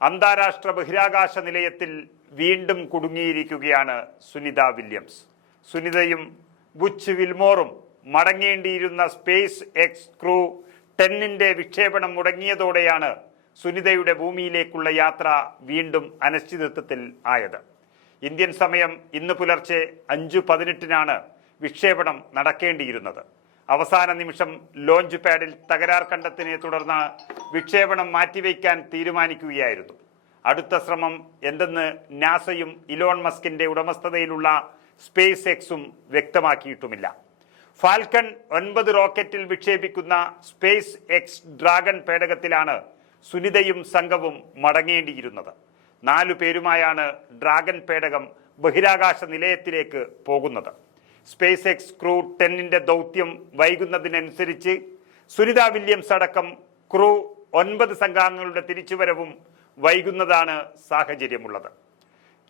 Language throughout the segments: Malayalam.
അന്താരാഷ്ട്ര ബഹിരാകാശ നിലയത്തിൽ വീണ്ടും കുടുങ്ങിയിരിക്കുകയാണ് സുനിത വില്യംസ്. സുനിതയും ബുച്ച് വിൽമോറും മടങ്ങേണ്ടിയിരുന്ന സ്പേസ് എക്സ് ക്രൂ 10 വിക്ഷേപണം മുടങ്ങിയതോടെയാണ് സുനിതയുടെ ഭൂമിയിലേക്കുള്ള യാത്ര വീണ്ടും അനിശ്ചിതത്വത്തിൽ ആയത്. ഇന്ത്യൻ സമയം ഇന്ന് പുലർച്ചെ 5:18 വിക്ഷേപണം നടക്കേണ്ടിയിരുന്നത്. അവസാന നിമിഷം ലോഞ്ച് പാഡിൽ തകരാർ കണ്ടെത്തിനെ തുടർന്ന് വിക്ഷേപണം മാറ്റിവെക്കാൻ തീരുമാനിക്കുകയായിരുന്നു. അടുത്ത ശ്രമം എന്തെന്ന് നാസയും ഇലോൺ മസ്കിന്റെ ഉടമസ്ഥതയിലുള്ള സ്പേസ് എക്സും വ്യക്തമാക്കിയിട്ടുമില്ല. ഫാൽക്കൺ 9 റോക്കറ്റിൽ വിക്ഷേപിക്കുന്ന സ്പേസ് എക്സ് ഡ്രാഗൺ പേടകത്തിലാണ് സുനിതയും സംഘവും മടങ്ങേണ്ടിയിരുന്നത്. 4 പേരുമായാണ് ഡ്രാഗൺ പേടകം ബഹിരാകാശ നിലയത്തിലേക്ക് പോകുന്നത്. സ്പേസ് എക്സ് ക്രൂ 10 ദൗത്യം വൈകുന്നതിനനുസരിച്ച് സുനിത വില്യംസ് അടക്കം ക്രൂ 9 സംഘാംഗങ്ങളുടെ തിരിച്ചുവരവും വൈകുന്നതാണ് സാഹചര്യമുള്ളത്.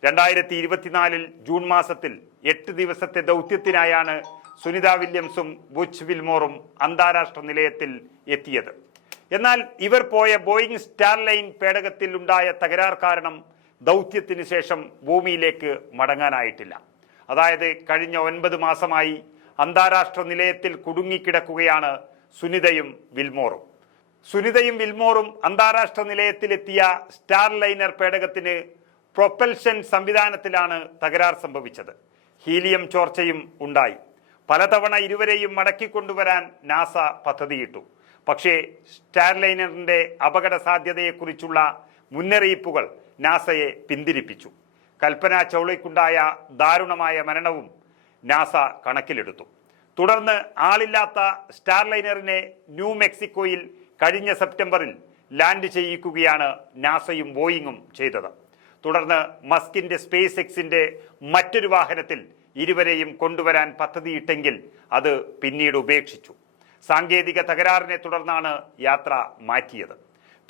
2024 ജൂൺ മാസത്തിൽ 8 ദിവസത്തെ ദൗത്യത്തിനായാണ് സുനിത വില്യംസും ബുച്ച് വിൽമോറും അന്താരാഷ്ട്ര നിലയത്തിൽ എത്തിയത്. എന്നാൽ ഇവർ പോയ ബോയിങ് സ്റ്റാർലൈൻ പേടകത്തിൽ ഉണ്ടായ തകരാർ കാരണം ദൗത്യത്തിന് ശേഷം ഭൂമിയിലേക്ക് മടങ്ങാനായിട്ടില്ല. അതായത് കഴിഞ്ഞ 9 മാസമായി അന്താരാഷ്ട്ര നിലയത്തിൽ കുടുങ്ങിക്കിടക്കുകയാണ് സുനിതയും വിൽമോറും. സുനിതയും വിൽമോറും അന്താരാഷ്ട്ര നിലയത്തിലെത്തിയ സ്റ്റാർലൈനർ പേടകത്തിന് പ്രൊപ്പൽഷൻ സംവിധാനത്തിലാണ് തകരാർ സംഭവിച്ചത്. ഹീലിയം ചോർച്ചയും ഉണ്ടായി. പലതവണ ഇരുവരെയും മടക്കിക്കൊണ്ടുവരാൻ നാസ പദ്ധതിയിട്ടു. പക്ഷേ സ്റ്റാർലൈനറിന്റെ അപകട സാധ്യതയെക്കുറിച്ചുള്ള മുന്നറിയിപ്പുകൾ നാസയെ പിന്തിരിപ്പിച്ചു. കൽപ്പന ചൗളയ്ക്കുണ്ടായ ദാരുണമായ മരണവും നാസ കണക്കിലെടുത്തു. തുടർന്ന് ആളില്ലാത്ത സ്റ്റാർലൈനറിനെ ന്യൂ മെക്സിക്കോയിൽ കഴിഞ്ഞ സെപ്റ്റംബറിൽ ലാൻഡ് ചെയ്യിക്കുകയാണ് നാസയും ബോയിങ്ങും ചെയ്തത്. തുടർന്ന് മസ്കിന്റെ സ്പേസ് എക്സിന്റെ മറ്റൊരു വാഹനത്തിൽ ഇരുവരെയും കൊണ്ടുവരാൻ പദ്ധതിയിട്ടെങ്കിൽ അത് പിന്നീട് ഉപേക്ഷിച്ചു. സാങ്കേതിക തകരാറിനെ തുടർന്നാണ് യാത്ര മാറ്റിയത്.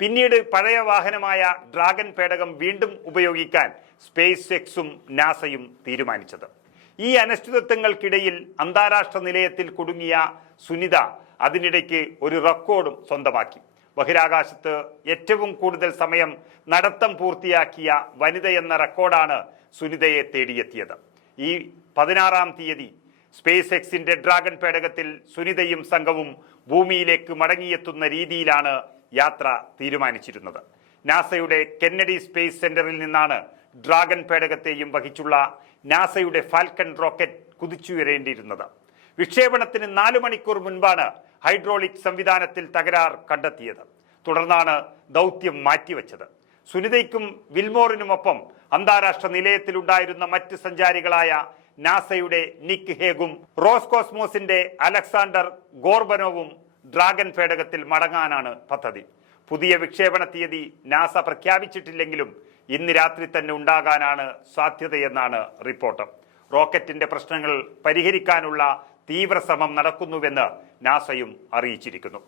പിന്നീട് പഴയ വാഹനമായ ഡ്രാഗൺ പേടകം വീണ്ടും ഉപയോഗിക്കാൻ സ്പേസ് എക്സും നാസയും തീരുമാനിച്ചത്. ഈ അനിശ്ചിതത്വങ്ങൾക്കിടയിൽ അന്താരാഷ്ട്ര നിലയത്തിൽ കുടുങ്ങിയ സുനിത അതിനിടയ്ക്ക് ഒരു റെക്കോർഡും സ്വന്തമാക്കി. ബഹിരാകാശത്ത് ഏറ്റവും കൂടുതൽ സമയം നടത്തം പൂർത്തിയാക്കിയ വനിതയെന്ന റെക്കോർഡാണ് സുനിതയെ തേടിയെത്തിയത്. ഈ 16-ാം തീയതി സ്പേസ് എക്സിന്റെ ഡ്രാഗൺ പേടകത്തിൽ സുനിതയും സംഘവും ഭൂമിയിലേക്ക് മടങ്ങിയെത്തുന്ന രീതിയിലാണ് യാത്ര തീരുമാനിച്ചിരുന്നത്. നാസയുടെ കെന്നഡി സ്പേസ് സെന്ററിൽ നിന്നാണ് ഡ്രാഗൺ പേടകത്തെയും വഹിച്ചുള്ള നാസയുടെ ഫാൽക്കൺ റോക്കറ്റ് കുതിച്ചുയരേണ്ടിയിരുന്നത്. വിക്ഷേപണത്തിന് 4 മണിക്കൂർ മുൻപാണ് ഹൈഡ്രോളിക് സംവിധാനത്തിൽ തകരാർ കണ്ടെത്തിയത്. തുടർന്നാണ് ദൗത്യം മാറ്റിവെച്ചത്. സുനിതയ്ക്കും വിൽമോറിനുമൊപ്പം അന്താരാഷ്ട്ര നിലയത്തിലുണ്ടായിരുന്ന മറ്റ് സഞ്ചാരികളായ നാസയുടെ നിക് ഹേഗും റോസ്കോസ്മോസിന്റെ അലക്സാണ്ടർ ഗോർബനോവും ഡ്രാഗൺ പേടകത്തിൽ മടങ്ങാനാണ് പദ്ധതി. പുതിയ വിക്ഷേപണ തീയതി നാസ പ്രഖ്യാപിച്ചിട്ടില്ലെങ്കിലും ഇന്ന് രാത്രി തന്നെ ഉണ്ടാകാനാണ് സാധ്യതയെന്നാണ് റിപ്പോർട്ട്. റോക്കറ്റിന്റെ പ്രശ്നങ്ങൾ പരിഹരിക്കാനുള്ള തീവ്ര ശ്രമം നടക്കുന്നുവെന്ന് നാസയും അറിയിച്ചിരിക്കുന്നു.